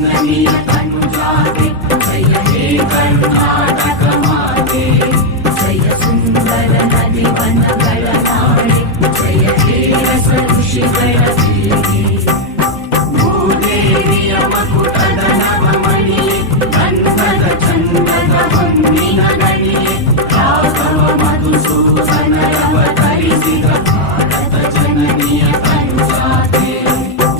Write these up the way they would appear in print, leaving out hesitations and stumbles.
जननीय तनुजाते जय हे कर्नाटक माते जय सुंदर नदी वनಗಳ ನಾಡೆ जय हे रस ऋषिಗಳ ಸಿರಿ ಭೂದೇವಿಯ ಮಕುಟದ ನವಮಣಿಯೇ ಗಂಧದ ಚಂದದ ಹೊನ್ನಿನ ಗಣಿಯೇ ರಾಘವ ಮಧುಸೂದನರವತರಿಸಿದ ಭಾರತ ಜನನಿಯ ತನುಜಾತೆ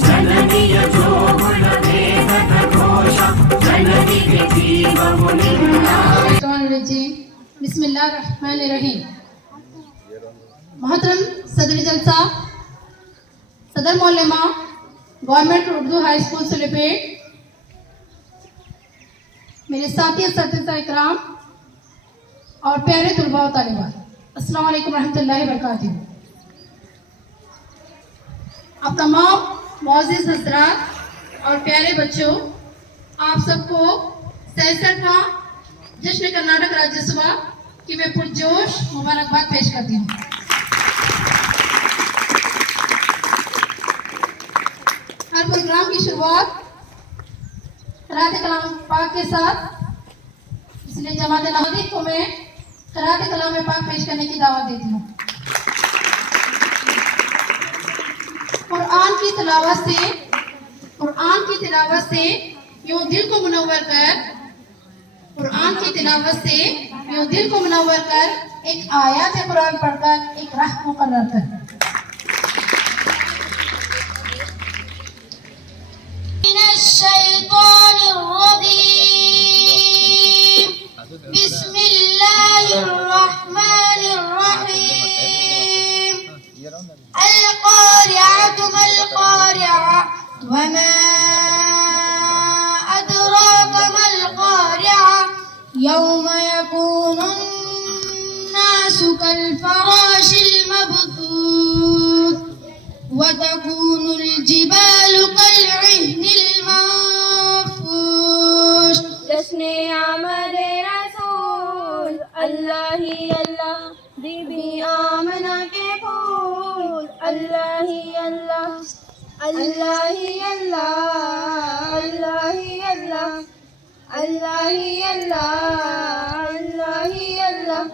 ಜನನಿಯ ಜೋಗುಳ ವೇದದ ಘೋಷ ಜನನಿಗೆ ಜೀವವು ನಿನ್ನ बिस्मिल्लाहिर्रहमानिर्रहीम। मोहतरम सदर जलसा, सदर मौलमा, गवर्नमेंट उर्दू हाई स्कूल सुलेपेट, मेरे साथी असतिज़ा इकराम और प्यारे तुलबा और तालिबात, अस्सलाम वालेकुम रहमतुल्लाहि व बरकातुहू। आप तमाम मौज़िज़ हज़रात और प्यारे बच्चों, आप सबको 67वां जश्न कर्नाटक राज्योत्सव की मैं पुरजोश मुबारकबाद पेश करती हूँ। हर प्रोग्राम की शुरुआत क़राअत कलाम पाक के साथ, इसलिए जमात नाज़रीन को मैं क़राअत कलाम पाक पेश करने की दावत देती हूँ। कुरान की तिलावत से यूं दिल को मुनव्वर कर, कुरान की तिलावत से यूं दिल को मुनव्वर कर, एक आयत कुरान पढ़कर एक राह मुकर्रर कर। बिस्मिल्लाहिर्रहमानिर्रहीम। अल-क़ारिअतु मल-क़ारिअह वमा अदराक मल-क़ारिअह यौम यकूनुन्नासु कल-फ़राशिल मबथूथ व तकूनुल जिबालु कल-इह्निल मंफूश। जश्ने आमदे रसूल अल्लाह ही अल्लाह, बीबी आमना के फूल अल्लाह ही अल्लाह, अल्लाह ही अल्लाह, अल्लाह ही अल्लाह, अल्लाह ही अल्लाह, अल्लाह ही अल्लाह।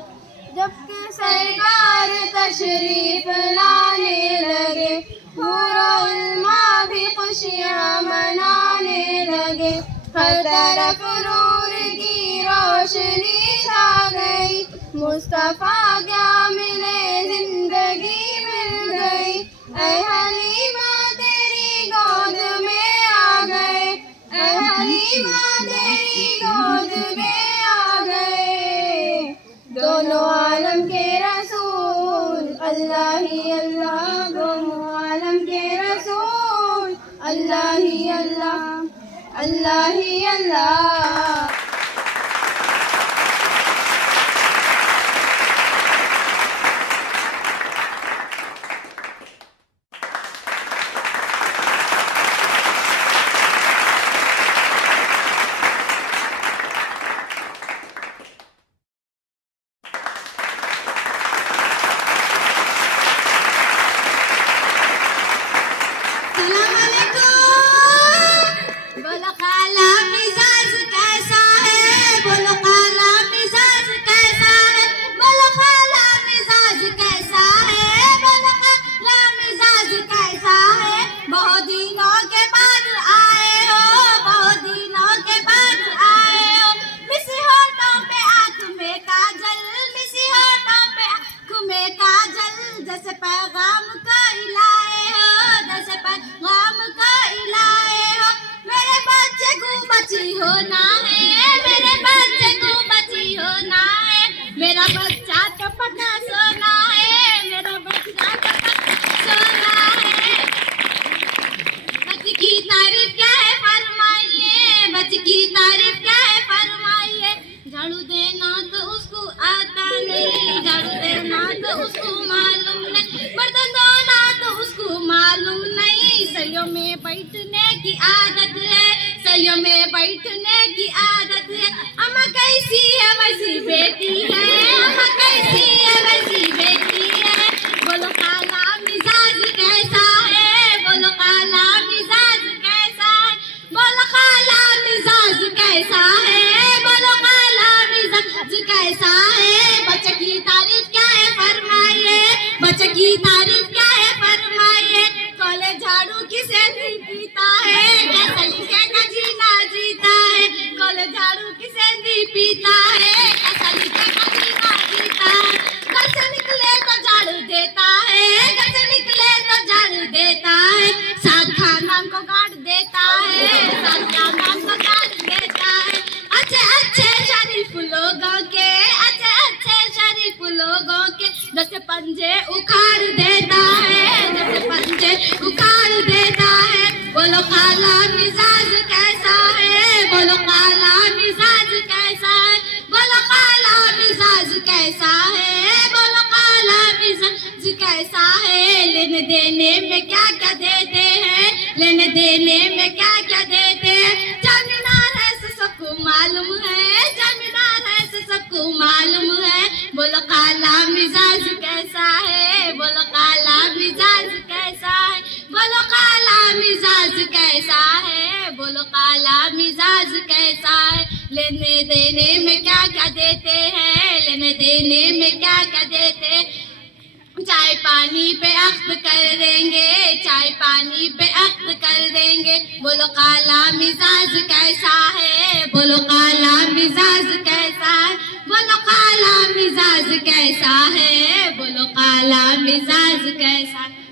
जबकि सरकार तशरीफ लाने लगे, हुर्रमा भी खुशियाँ मनाने लगे, हर तरफ नूर की रोशनी छा गई, मुस्तफा क्या मिले जिंदगी मिल गई। ऐ हलीमा तेरी गोद में आ गए, ऐ हलीमा तेरी गोद में आ गए। दोनों आलम के रसूल अल्लाह ही अल्लाह, दोनों आलम के रसूल अल्लाह ही अल्लाह, अल्लाह ही अल्लाह। बोलो काला मिजाज कैसा है, बोलो काला मिजाज कैसा है, बोलो काला मिजाज कैसा है, बोलो काला मिजाज कैसा है। बहुत दिनों के बाद आए हो, बहुत दिनों के बाद आए हो। मिसी होठों पे आँख में काजल, मिसी होठों पे आँख में काजल, जैसे पैगाम का इलाए हो, जैसे पैगाम का इलाए हो। मेरे बच्चे को बची होना है, मेरे बच्चे को बची होना है, मेरा बच्चा तो पता सोना है, मेरा बच्चा तो पता सोना है। बच्ची की तारीफ क्या है फरमाइए, बच्ची की तारीफ क्या है फरमाइए। झाड़ू देना तो उसको आता नहीं, झाड़ू देना तो उसको मालूम नहीं, बर्तन धोना तो उसको मालूम नहीं। सलियों में बैठने की आदत है, सलियों में बैठने की आदत है। अम्मा कैसी है वैसी बेटी है, अम्मा कैसी है वैसी बेटी है। बोलो काला मिजाज कैसा है, बोलो काला मिजाज कैसा है, बोलो काला कैसा है, बोलो काला मिजाज कैसा है। लेने देने में क्या क्या देते हैं, लेने देने में क्या क्या देते हैं। चाय पानी पे अख्त कर देंगे, चाय पानी पे अख्त कर देंगे। बोलो काला मिजाज कैसा है, बोलो काला मिजाज कैसा है, बोलो काला मिजाज कैसा है, बोलो काला मिजाज कैसा है।